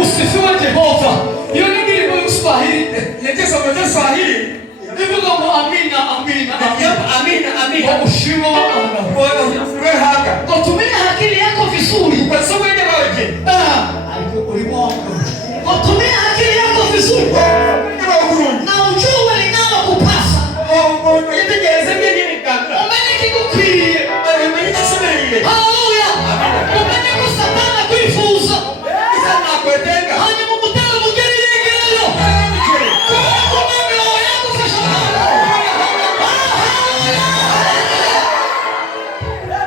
Usifiwe Jehova. Hiyo ni ndivyo Kiswahili. Ndio somo la Kiswahili. Ndivyo kama amina amina. Amina amina. Kwa ushimo wewe haka. Kutumia akili yako vizuri. Kwa sababu ile waje. Alikuwa ulimwengu. Kutumia akili yako vizuri. Na ujue linalokupasa. Yeye ndiye nini kaka? Umeni kikukwie. Umeni kusemelie. Haleluya. Umeni kusabana kuifuza. Sana kwetenga. Hani mumutelo mugeri yingirayo. Kwa mimi yako fashamana.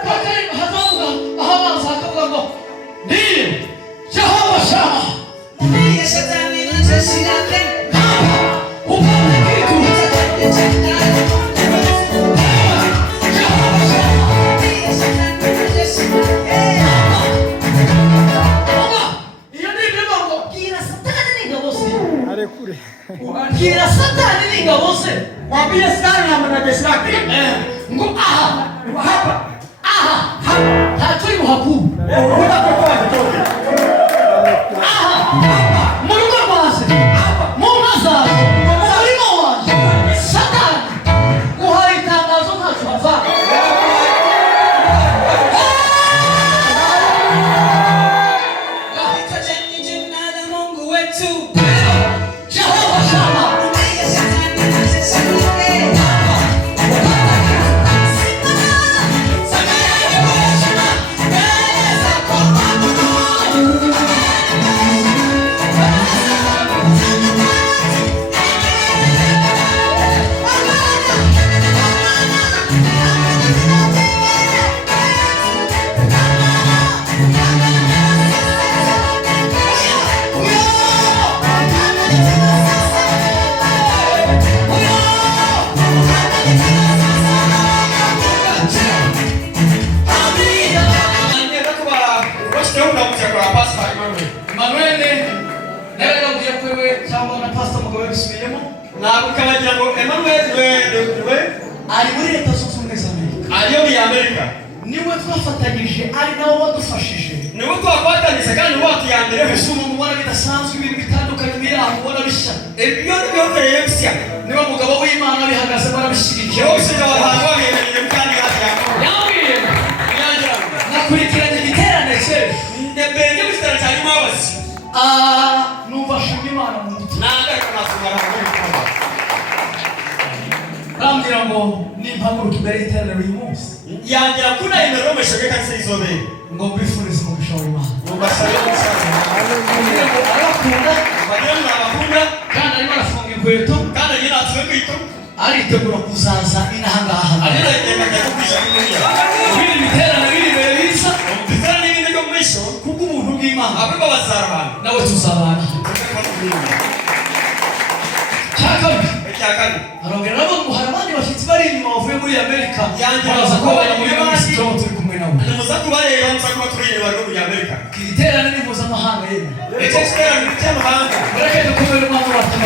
Kwa kari hazaga ahama sakaga. Ndiyo. Jehova Shama. Ndiye shetani na jeshi lake. Upande kitu. Kira satani ni ngabose. Mwambie sana na mwanajeshi wake. Ngo aha. Hapa. Aha. Hatoi hapo. Unataka kutoka. Aha. Mungu basi. Mungu sasa. Mungu waje. Satani. Kuhaitangazo hatua. Kahitaji jina la Mungu wetu. Niwe twafatanyije ari nawo wadufashije niwe twakwatanyije kandi watiyambere bisuma mu bwana bidasanzwe ibintu bitandukanye biri aho ubona bisha ibyo yemsya niwe mugabo w'Imana bihagaze barabishirije bose abantu babereye kandi yambwiye yanjye nakurikiranye igiterane cye ndebenge bisitara cyane mabazi numva shimye Imana mu mutima nanga kanasubara mu mutima bambwira ngo nimpaguruka imbere y'iterane uyu munsi yangira kuna imero meshoke kanse izobe ngo mbifurize umugisha w'Imana ngo bashabe umusaza haleluya arakunda bagenda abakunda kandi arimo arafunga inkweto kandi arimo atsuye kwito aritegura kuzaza inahangaha ibindi biterane biri imbere biza biterane n'ibindi byo mwisho kubw'ubuntu bw'Imana abiko bazarabana nawe tuzabana cyakabiri arongera nabo ngo hari abandi bashyitsi bari inyuma bavuye muri Amerika baraza kubana muri Kristo turi kumwe nabo muza kubareba muza kuba turi inyuma yo muri Amerika ibiterane ni mpuzamahanga yemwe ekiterane cy'amahanga bareke dukomere umwami wacu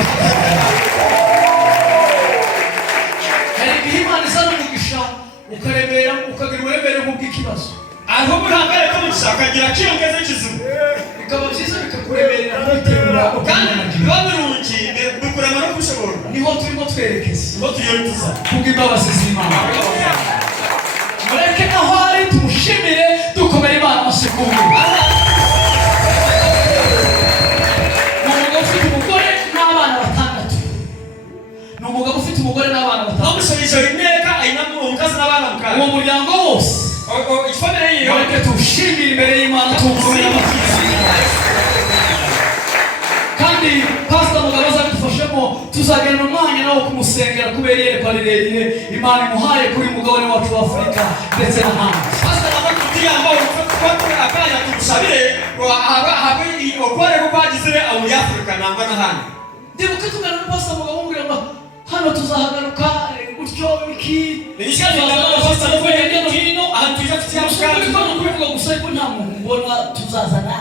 hari igihe Imana izana umugisha ukaremera ukagira uburemere nk'ubw'ikibazo aho burangare ko mushakagira kiyongeze kizuba bikaba byiza bikakuremerera n'itegura kandi babirungi bikurema no kushobora niho turimo twerekeza ngo tuyoruza kubw'imbabazi z'Imana mureke aho ari tumushimire dukomere Imana amashyi umugabo ufite umugore n'abana batandatu bamusabije imyaka ayinamo umukazi n'abana mukara uwo muryango wose ifamire yiyo mureke tuwushimire imbere y'Imana tuwukomere kandi pastor mugabo azabidufashemo tuzagenda umwanya nawo kumusengera kubera yerekwa rirerire Imana imuhaye kuri mugabane wacu wa Afurika ndetse n'ahandi pastor nabakugira ngo twakora akanya tumusabire habe okore ko kwagizire abo muri Afurika nangwa n'ahandi ndibuka tugana na pastor mugabo umubwira ngo hano tuzahagaruka gutyo iki nishaka na pastor no kwegera hino ahantu tujya kutyamukana kandi kuvuga gusa ko nta muntu mbona tuzazana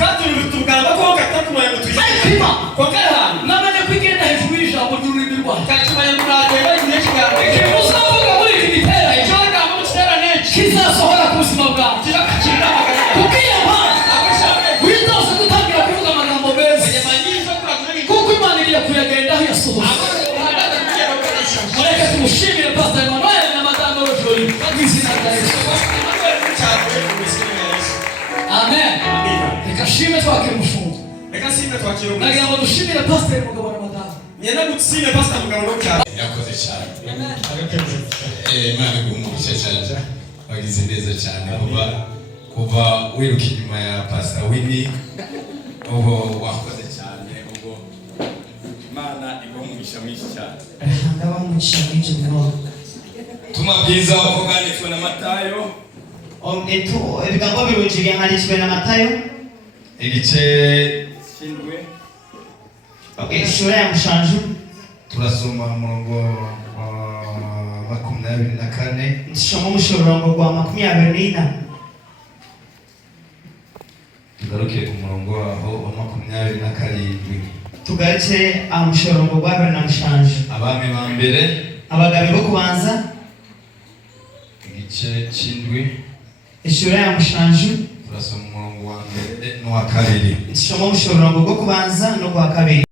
kandi tugamba ko katakumanya mutuje kwima kwa karahan namenye kwigenda hejuru y'ijambo ry'ururimi rwacu katumanya murade y'inyekigango uzavuga muri iki gitera icyo ngamba muterane kizasohora ku buzima bwawe kirakira amagana kukiya witose gutangira kuvuga amagambo meza kuko Imana igiye kuyagendaho yasohoza mureke tumushimire pastor Emmanuel na madame Rojoli n'izina rya Yesu amen reka shime twakira umushumba reka shime twakira umushumba nagira ngo dushimire pastor mugabo na madame nyenda gutsine pastor mugabo no cyane yakoze cyane Imana igumugisha cyane bagize neza cyane kuva wiruka inyuma ya pastor Winnie ubu wakoze cyane ubwo Imana igumugisha mwinshi cyane ndabamugisha mwinshi mwo tuma bwiza uko bwanditswe na Matayo ibigambo birungiye handitswe na Matayo igice cy'indwi ishura ya mushanju turasoma umurongo wa 24 ndishoma umurongo wa 24 tugaruke ku murongo waho wa 27 tugarutse umurongo wa 26 abami ba mbere abagabo bo kubanza igice cy'indwi ishura ya mushanju turasoma umurongo wa mbere n'uwa kabiri ndishoma umurongo wo kubanza no kwa kabiri